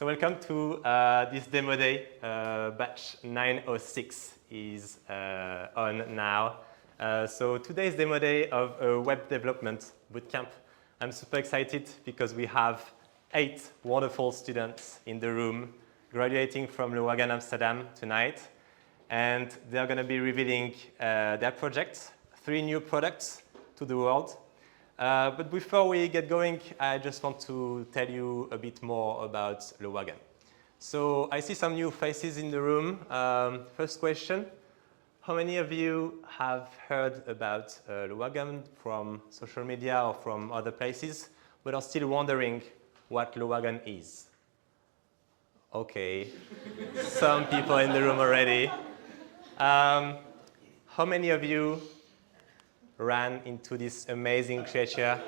So welcome to this demo day. Batch 906 is on now. So today's demo day of a web development bootcamp. I'm super excited because we have 8 wonderful students in the room graduating from the Wagon Amsterdam tonight. And they're going to be revealing their projects, 3 new products to the world. But before we get going, I just want to tell you a bit more about Le Wagon. So I see some new faces in the room. First question, how many of you have heard about Le Wagon from social media or from other places, but are still wondering what Le Wagon is? Okay, some people in the room already. How many of you ran into this amazing creature?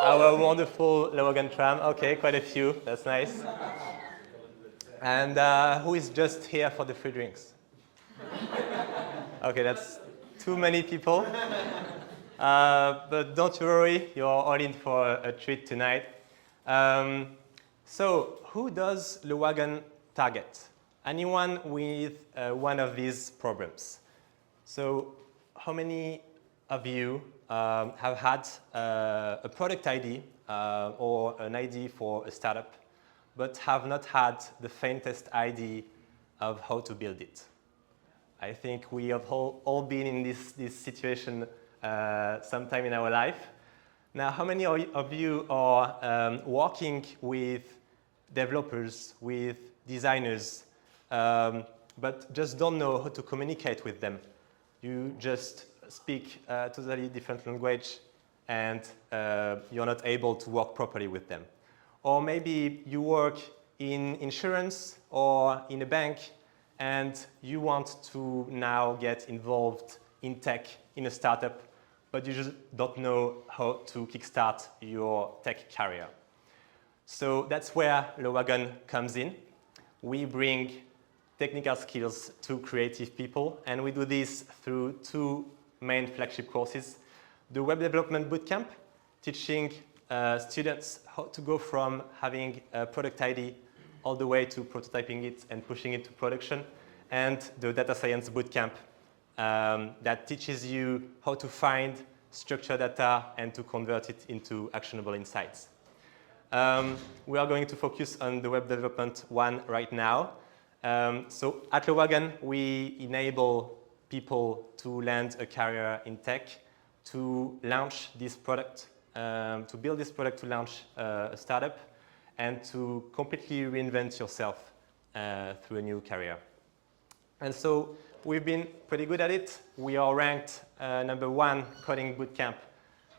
Our wonderful Le Wagon tram. Okay, quite a few. That's nice. And who is just here for the free drinks? Okay, that's too many people. But don't worry, you're all in for a treat tonight. So, who does Le Wagon target? Anyone with one of these problems? So, how many of you have had a product ID or an ID for a startup, but have not had the faintest idea of how to build it? I think we have all been in this situation sometime in our life. Now, how many of you are working with developers, with designers, but just don't know how to communicate with them? You just speak a totally different language and you're not able to work properly with them. Or maybe you work in insurance or in a bank and you want to now get involved in tech in a startup, but you just don't know how to kickstart your tech career. So that's where Le Wagon comes in. We bring technical skills to creative people, and we do this through 2 main flagship courses. The Web Development Bootcamp, teaching students how to go from having a product ID all the way to prototyping it and pushing it to production, and the Data Science Bootcamp that teaches you how to find structured data and to convert it into actionable insights. We are going to focus on the Web Development one right now. So at Le Wagon, we enable people to land a career in tech, to launch this product, to build this product, to launch a startup, and to completely reinvent yourself through a new career. And so we've been pretty good at it. We are ranked #1 coding bootcamp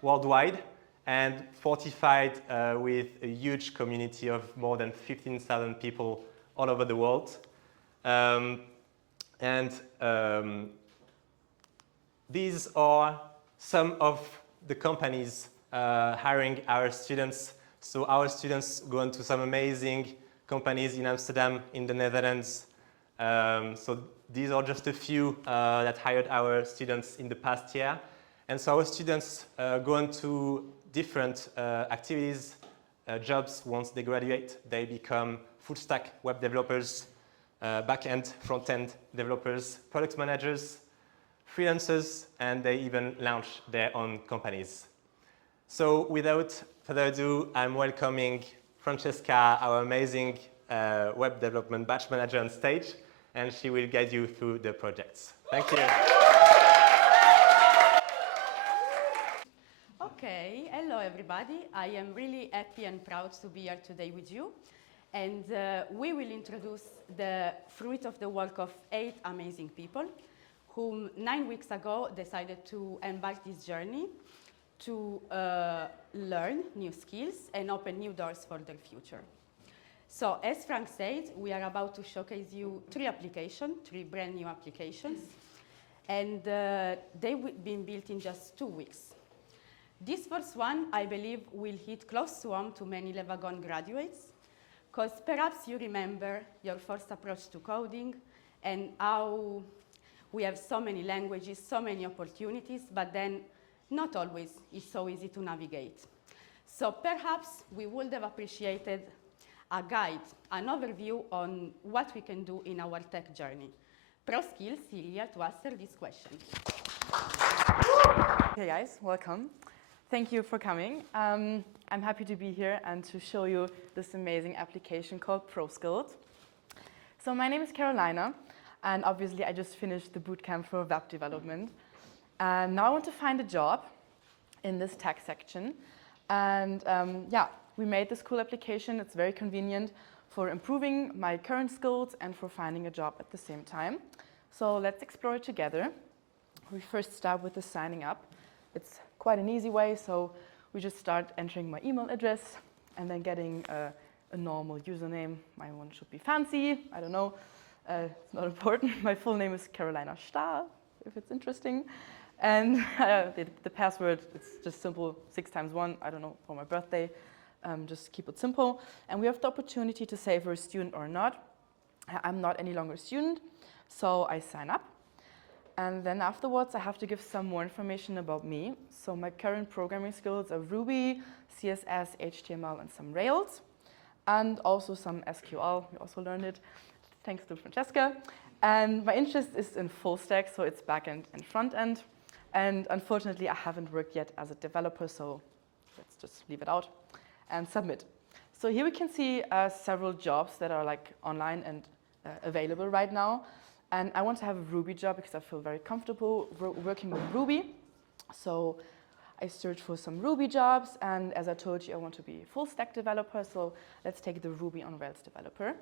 worldwide and fortified with a huge community of more than 15,000 people all over the world. These are some of the companies hiring our students. So our students go into some amazing companies in Amsterdam, in the Netherlands. So these are just a few that hired our students in the past year. And so our students go into different activities, jobs once they graduate. They become full stack web developers, back-end, front-end developers, product managers, freelancers, and they even launch their own companies. So without further ado, I'm welcoming Francesca, our amazing web development batch manager on stage, and she will guide you through the projects. Thank you. Okay, hello everybody. I am really happy and proud to be here today with you. And we will introduce the fruit of the work of 8 amazing people whom 9 weeks ago decided to embark this journey to learn new skills and open new doors for their future. So as Frank said, we are about to showcase you 3 applications, 3 brand new applications. And they've been built in just 2 weeks. This first one, I believe, will hit close to home to many Le Wagon graduates, because perhaps you remember your first approach to coding and how we have so many languages, so many opportunities, but then not always it's so easy to navigate. So perhaps we would have appreciated a guide, an overview on what we can do in our tech journey. ProSkills is here to answer this question. Hey guys, welcome. Thank you for coming. I'm happy to be here and to show you this amazing application called ProSkills. So my name is Carolina, and obviously I just finished the bootcamp for web development. And now I want to find a job in this tech section. And we made this cool application. It's very convenient for improving my current skills and for finding a job at the same time. So let's explore it together. We first start with the signing up. It's quite an easy way, so we just start entering my email address and then getting a normal username. My one should be fancy, I don't know, it's not important. My full name is Carolina Stahl, if it's interesting. And the password, it's just simple, 6 times 1, I don't know, for my birthday. Just keep it simple. And we have the opportunity to say if we're a student or not. I'm not any longer a student, so I sign up. And then afterwards, I have to give some more information about me. So my current programming skills are Ruby, CSS, HTML, and some Rails, and also some SQL. We also learned it, thanks to Francesca. And my interest is in full stack, so it's backend and front end. And unfortunately, I haven't worked yet as a developer, so let's just leave it out and submit. So here we can see several jobs that are like online and available right now. And I want to have a Ruby job because I feel very comfortable working with Ruby. So I search for some Ruby jobs, and as I told you, I want to be a full stack developer, so let's take the Ruby on Rails developer.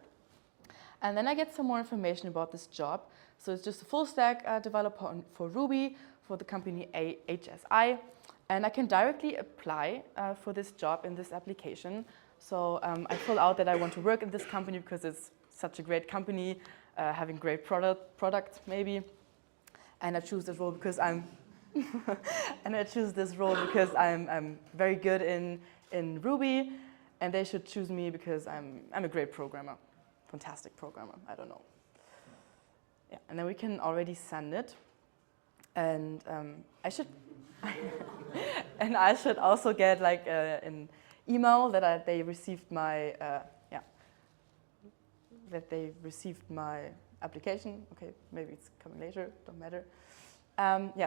And then I get some more information about this job. So it's just a full stack developer for Ruby for the company HSI. And I can directly apply for this job in this application. So I fill out that I want to work in this company because it's such a great company, having great products maybe. And I choose this role because I'm I'm very good in Ruby, and they should choose me because I'm a great programmer, fantastic programmer. I don't know. Yeah, and then we can already send it, and I should also get like an email that they received my application. Okay, maybe it's coming later. Don't matter.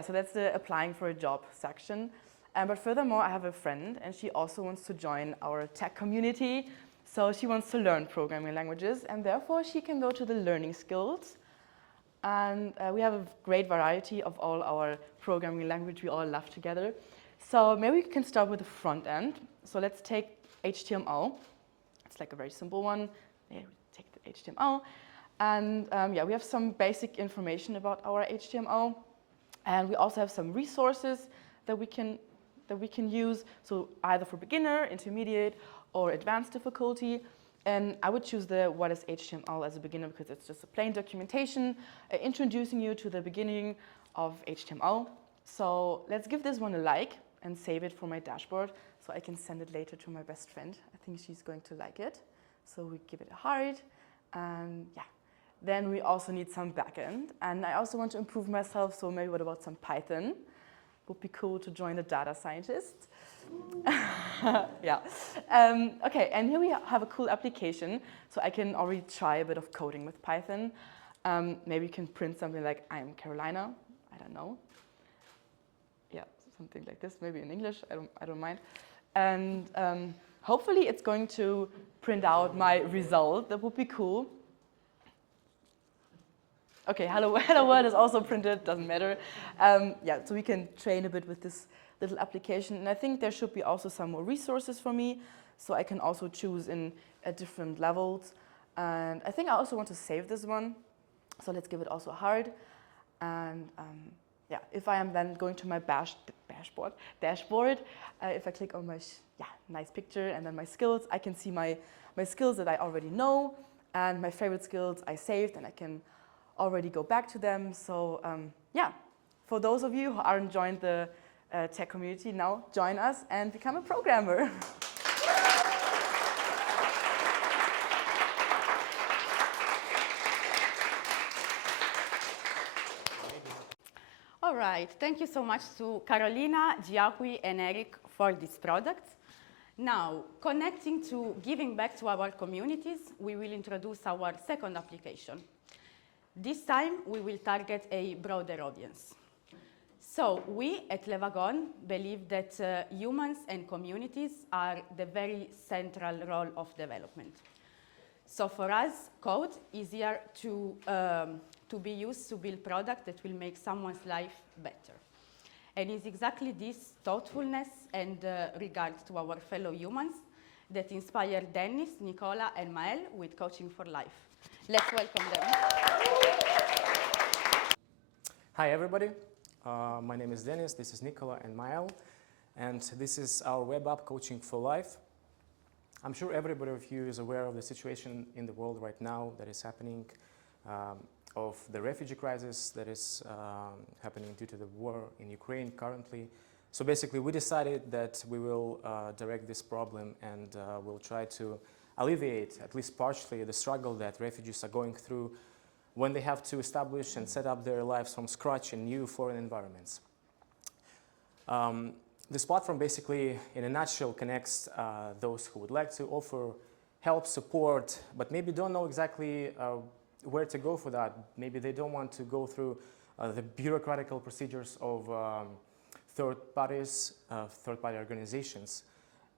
So that's the applying for a job section. But furthermore, I have a friend, and she also wants to join our tech community. So she wants to learn programming languages, and therefore she can go to the learning skills. And we have a great variety of all our programming language we all love together. So maybe we can start with the front end. So let's take HTML. It's like a very simple one. Yeah, we take the HTML. And we have some basic information about our HTML. And we also have some resources that we can use. So either for beginner, intermediate, or advanced difficulty. And I would choose the what is HTML as a beginner because it's just a plain documentation introducing you to the beginning of HTML. So let's give this one a like and save it for my dashboard so I can send it later to my best friend. I think she's going to like it. So we give it a heart, and Then we also need some backend, and I also want to improve myself, so maybe what about some Python? Would be cool to join a data scientist. Okay, and here we have a cool application, so I can already try a bit of coding with Python. Maybe you can print something like, I'm Carolina, I don't know. Yeah, something like this, maybe in English, I don't mind. And hopefully it's going to print out my result, that would be cool. Okay, hello world is also printed, doesn't matter. So we can train a bit with this little application. And I think there should be also some more resources for me, so I can also choose in different levels. And I think I also want to save this one. So let's give it also a heart. And if I am then going to my dashboard, if I click on my nice picture and then my skills, I can see my skills that I already know and my favorite skills I saved, and I can already go back to them. So for those of you who aren't joined the tech community, now join us and become a programmer. All right, thank you so much to Carolina, Giacomo, and Eric for these products. Now, connecting to giving back to our communities, we will introduce our second application. This time, we will target a broader audience. So we at Le Wagon believe that humans and communities are the very central role of development. So for us, code is here to be used to build products that will make someone's life better. And it's exactly this thoughtfulness and regard to our fellow humans that inspired Dennis, Nicola, and Mael with Coaching for Life. Let's welcome them. Hi, everybody. My name is Dennis, this is Nicola and Mael, and this is our web app, Coaching for Life. I'm sure everybody of you is aware of the situation in the world right now that is happening, of the refugee crisis that is happening due to the war in Ukraine currently. So basically, we decided that we will direct this problem and we'll try to alleviate, at least partially, the struggle that refugees are going through when they have to establish and set up their lives from scratch in new foreign environments. This platform basically, in a nutshell, connects those who would like to offer help, support, but maybe don't know exactly where to go for that. Maybe they don't want to go through the bureaucratic procedures of third-party organizations,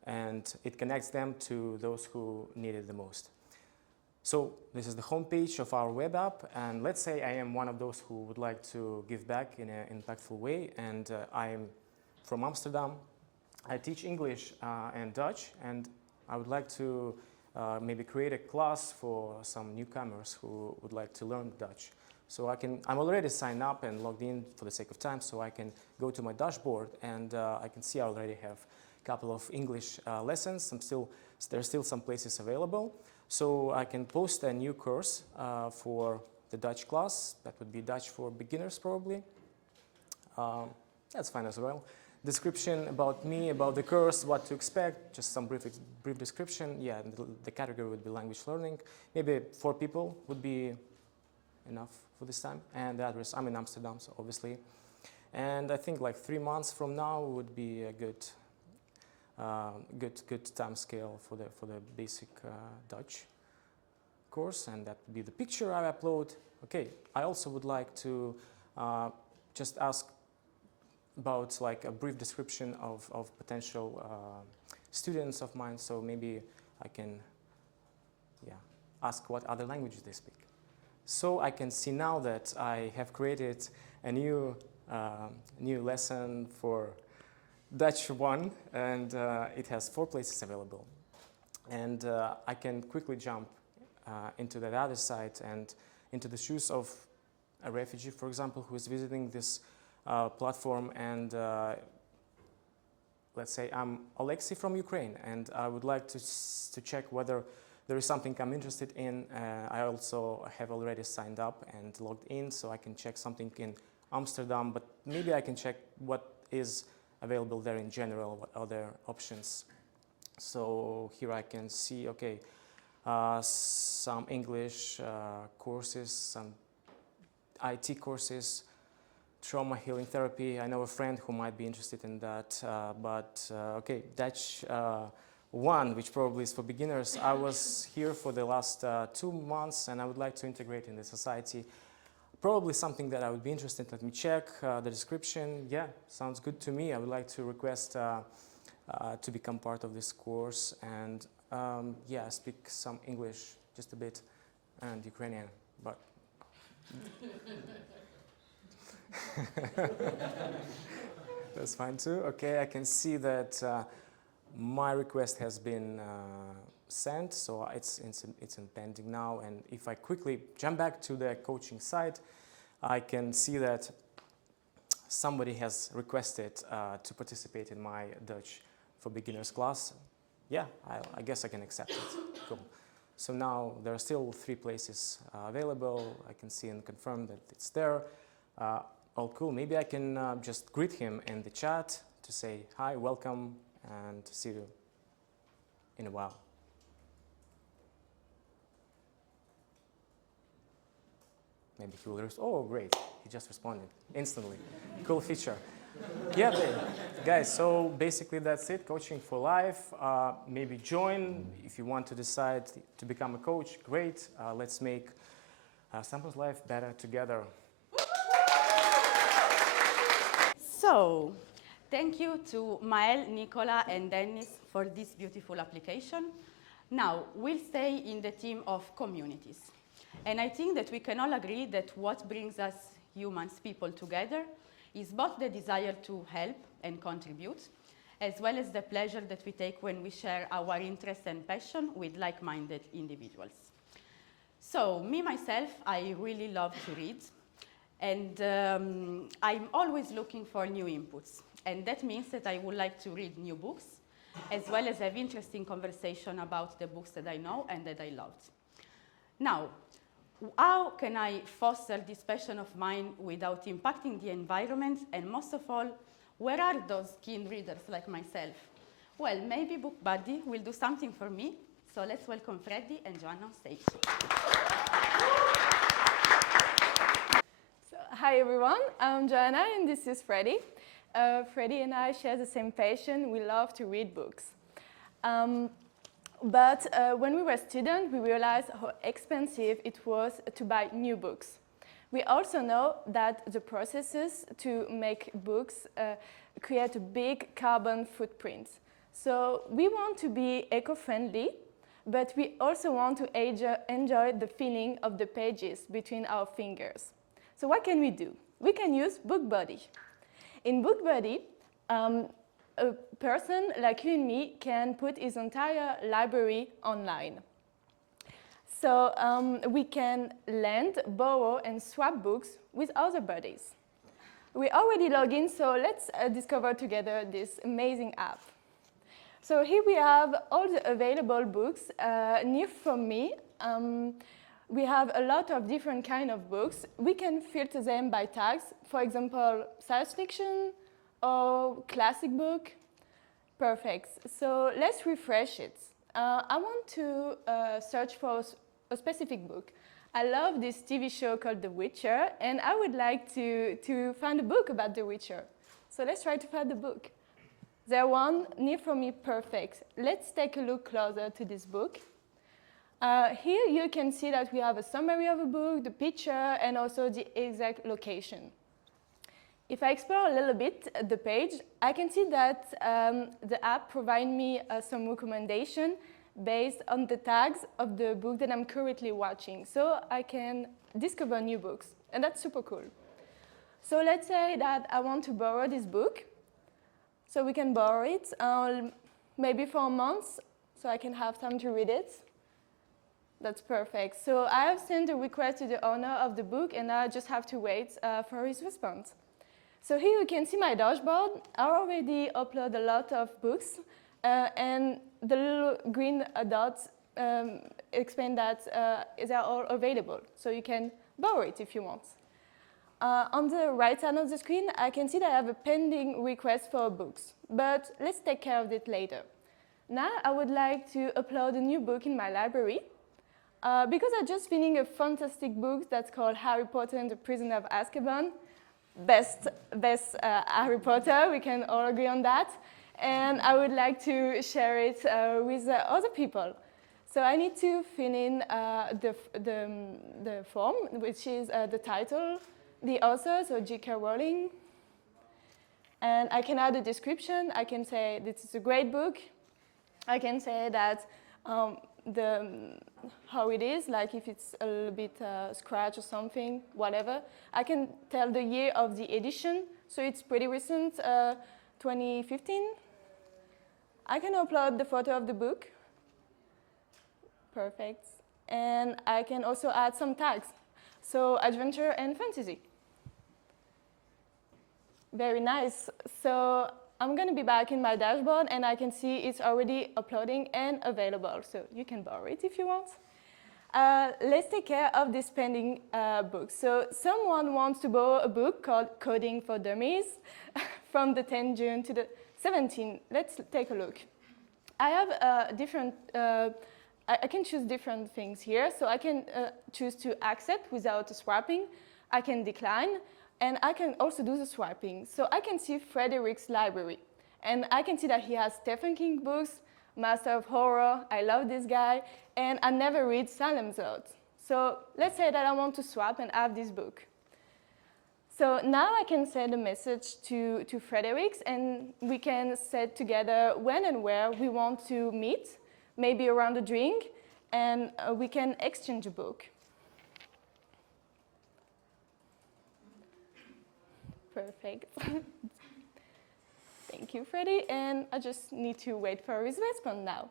and it connects them to those who need it the most. So this is the homepage of our web app, and let's say I am one of those who would like to give back in an impactful way, and I am from Amsterdam. I teach English and Dutch, and I would like to maybe create a class for some newcomers who would like to learn Dutch. So I'm already signed up and logged in for the sake of time, so I can go to my dashboard and I can see I already have a couple of English lessons. There are still some places available. So I can post a new course for the Dutch class. That would be Dutch for beginners, probably. That's fine as well. Description about me, about the course, what to expect, just some brief description. Yeah, the category would be language learning. Maybe 4 people would be enough for this time. And the address, I'm in Amsterdam, so obviously. And I think like 3 months from now would be a good time scale for the basic Dutch course, and that would be the picture I upload. Okay, I also would like to just ask about like a brief description of potential students of mine, so maybe I can ask what other languages they speak. So I can see now that I have created a new lesson for Dutch 1, and it has 4 places available. And I can quickly jump into that other site and into the shoes of a refugee, for example, who is visiting this platform. And let's say I'm Alexei from Ukraine, and I would like to check whether there is something I'm interested in. I also have already signed up and logged in, so I can check something in Amsterdam, but maybe I can check what is available there in general, what other options. So here I can see, okay, some English courses, some IT courses, trauma healing therapy. I know a friend who might be interested in that, okay, Dutch 1, which probably is for beginners. I was here for the last 2 months, and I would like to integrate in the society. Probably something that I would be interested in. Let me check the description. Yeah, sounds good to me. I would like to request to become part of this course, and yeah, speak some English just a bit and Ukrainian, but that's fine too. Okay, I can see that my request has been sent, so it's in pending now. And if I quickly jump back to the coaching site, I can see that somebody has requested to participate in my Dutch for beginners class. Yeah, I guess I can accept it. Cool. So now there are still 3 places available. I can see and confirm that it's there. All cool. Maybe I can just greet him in the chat to say hi, welcome, and see you in a while. Maybe he will oh, great, he just responded instantly. Cool feature. Yeah, Guys, so basically that's it, coaching for life. Maybe join if you want to decide to become a coach, great. Let's make someone's life better together. So, thank you to Mael, Nicola, and Dennis for this beautiful application. Now, we'll stay in the theme of communities. And I think that we can all agree that what brings us humans, people together, is both the desire to help and contribute, as well as the pleasure that we take when we share our interests and passion with like-minded individuals. So, me, myself, I really love to read. And I'm always looking for new inputs. And that means that I would like to read new books, as well as have interesting conversation about the books that I know and that I loved. Now, how can I foster this passion of mine without impacting the environment? And most of all, where are those keen readers like myself? Well, maybe Book Buddy will do something for me. So let's welcome Freddy and Joanna on stage. Hi everyone, I'm Joanna and this is Freddy. Freddy and I share the same passion. We love to read books. But when we were students, we realized how expensive it was to buy new books. We also know that the processes to make books create a big carbon footprint. So we want to be eco-friendly, but we also want to enjoy the feeling of the pages between our fingers. So what can we do? We can use BookBuddy. In BookBuddy, a person like you and me can put his entire library online. So we can lend, borrow, and swap books with other buddies. We already log in, so let's discover together this amazing app. So here we have all the available books near from me. We have a lot of different kinds of books. We can filter them by tags, for example, science fiction or classic book. Perfect. So let's refresh it. I want to search for a specific book. I love this TV show called The Witcher, and I would like to find a book about The Witcher. So let's try to find the book. There's one near from me, perfect. Let's take a look closer to this book. Here you can see that we have a summary of a book, the picture, and also the exact location. If I explore a little bit the page, I can see that the app provides me some recommendation based on the tags of the book that I'm currently watching. So I can discover new books, and that's super cool. So let's say that I want to borrow this book. So we can borrow it, maybe for a month, so I can have time to read it. That's perfect. So I have sent a request to the owner of the book, and I just have to wait for his response. So here you can see my dashboard. I already uploaded a lot of books, and the little green dots explain that they're all available. So you can borrow it if you want. On the right side of the screen, I can see that I have a pending request for books, but let's take care of it later. Now I would like to upload a new book in my library. Because I just finished a fantastic book that's called Harry Potter and the Prisoner of Azkaban. Best Harry Potter, we can all agree on that. And I would like to share it with other people. So I need to fill in the form, which is the title, the author, so J.K. Rowling. And I can add a description. I can say this is a great book. I can say that how it is, like if it's a little bit scratch or something, whatever. I can tell the year of the edition, so it's pretty recent, 2015. I can upload the photo of the book. Perfect. And I can also add some tags, so adventure and fantasy. Very nice. So I'm going to be back in my dashboard, and I can see it's already uploading and available. So you can borrow it if you want. Let's take care of this pending book. So someone wants to borrow a book called Coding for Dummies from the 10th June to the 17th. Let's take a look. I have different, I can choose different things here. So I can choose to accept without swiping. I can decline. And I can also do the swiping. So I can see Frederick's library. And I can see that he has Stephen King books, Master of Horror, I love this guy, and I never read Salem's Lot. So let's say that I want to swap and have this book. So now I can send a message to Fredericks, and we can set together when and where we want to meet, maybe around a drink, and we can exchange a book. Perfect. Thank you, Freddie, and I just need to wait for his response now.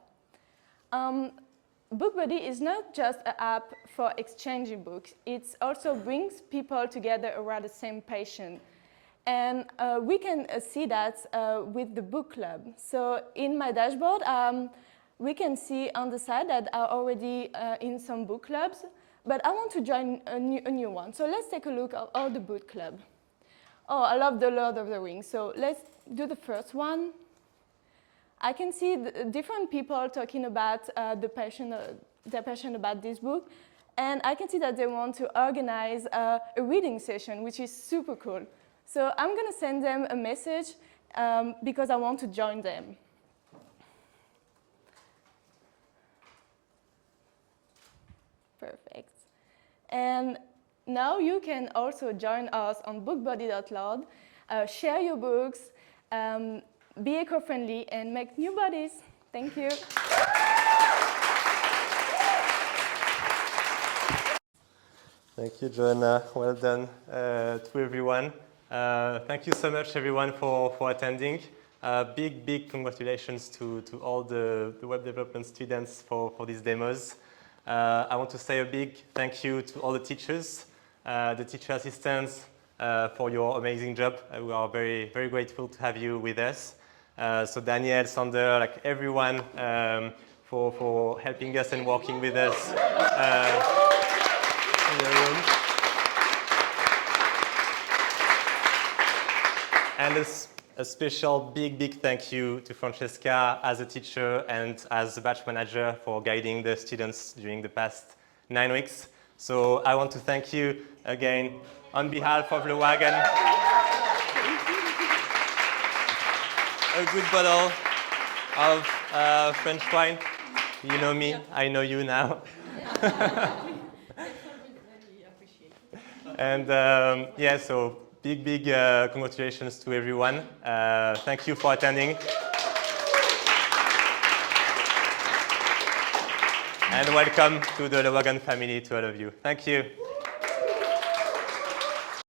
BookBuddy is not just an app for exchanging books, it also brings people together around the same passion. And we can see that with the book club. So in my dashboard, we can see on the side that I'm already in some book clubs, but I want to join a new one. So let's take a look at all the book club. Oh, I love The Lord of the Rings, so let's do the first one. I can see different people talking about their passion about this book, and I can see that they want to organize a reading session, which is super cool. So I'm going to send them a message because I want to join them. Perfect. And now you can also join us on bookbuddy.lord, share your books, be eco-friendly, and make new buddies. Thank you. Thank you, Joanna. Well done to everyone. Thank you so much, everyone, for attending. Big congratulations to all the web development students for these demos. I want to say a big thank you to all the teachers, the teacher assistants, for your amazing job. We are very grateful to have you with us. So Daniel, Sander, like everyone, for helping us and working with us in the room. And a special big thank you to Francesca as a teacher and as a batch manager for guiding the students during the past 9 weeks. So I want to thank you again on behalf of Le Wagon. A good bottle of French wine. You know me, I know you now. And yeah, so big congratulations to everyone. Thank you for attending. And welcome to the Le Wagon family, to all of you. Thank you.